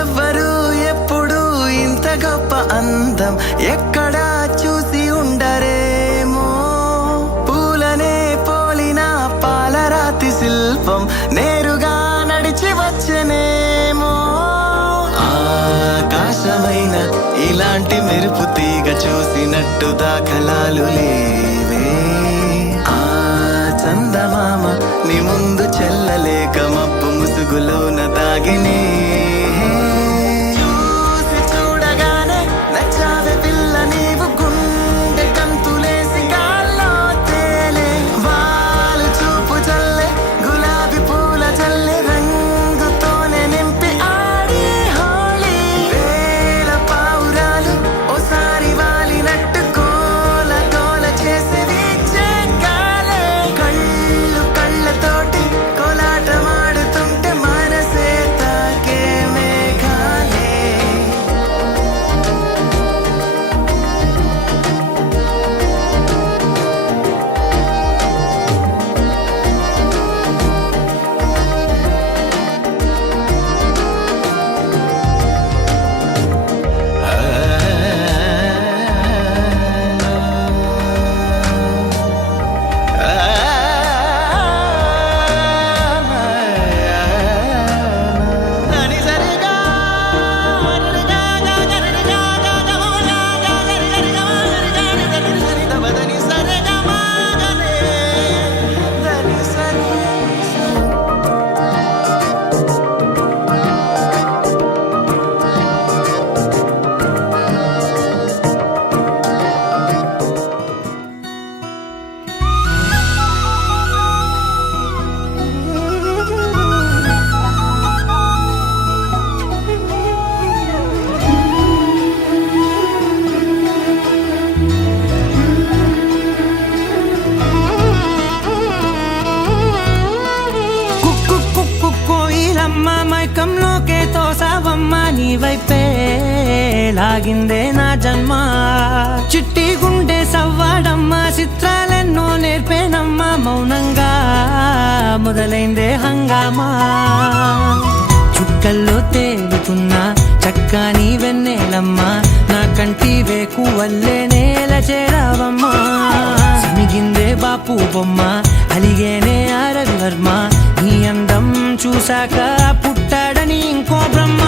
ఎవ్వరు ఎప్పుడు ఇంత గొప్ప అందం ఎక్కడా చూసి ఉండరేమో. పూలనే పోలిన పాలరాతి శిల్పం నేరుగా నడిచి వచ్చనేమో. ఆకాశమైన ఇలాంటి మెరుపు తీగ చూసినట్టు దాఖలాలు లేవే. ఆ చందమామ నీ ముందు చెల్లలేక మబ్బు ముసుగులోన దాగినే. చూసి చూడగానే నచ్చావే పిల్ల నీవు, గుండె గంతులేసి గాల్లో తేలే. వాళ్ళు చూపు చల్లే గులాబీ పూల చల్లే, రంగుతోనే నింపి ఆడి హోళీ. వేల పావురాలు ఓసారి వాలినట్టు కోల కోల చేసి వీచే గాలే. కళ్ళు కళ్ళతోటి కోలాటమాడుతుంటే మనసే తాకే మేఘాలే. మైకంలోకే తోసావమ్మ నీ వైపే లాగిందే నా జన్మ. చిట్టి గుండె సవ్వాడమ్మ చిత్రాలెన్నో నేర్పేనమ్మ. మౌనంగా మొదలైందే హంగామా. చుక్కల్లో తేలుతున్నా చక్కని వెన్నెలమ్మ, నా కంటి వేకు వల్లే నేల చేరావమ్మా. సమిగిందే బాపు బొమ్మ అలిగేనే ఆ రవివర్మ, నీ అందం చూశాక పుట్టాడని ఇంకో బ్రహ్మ.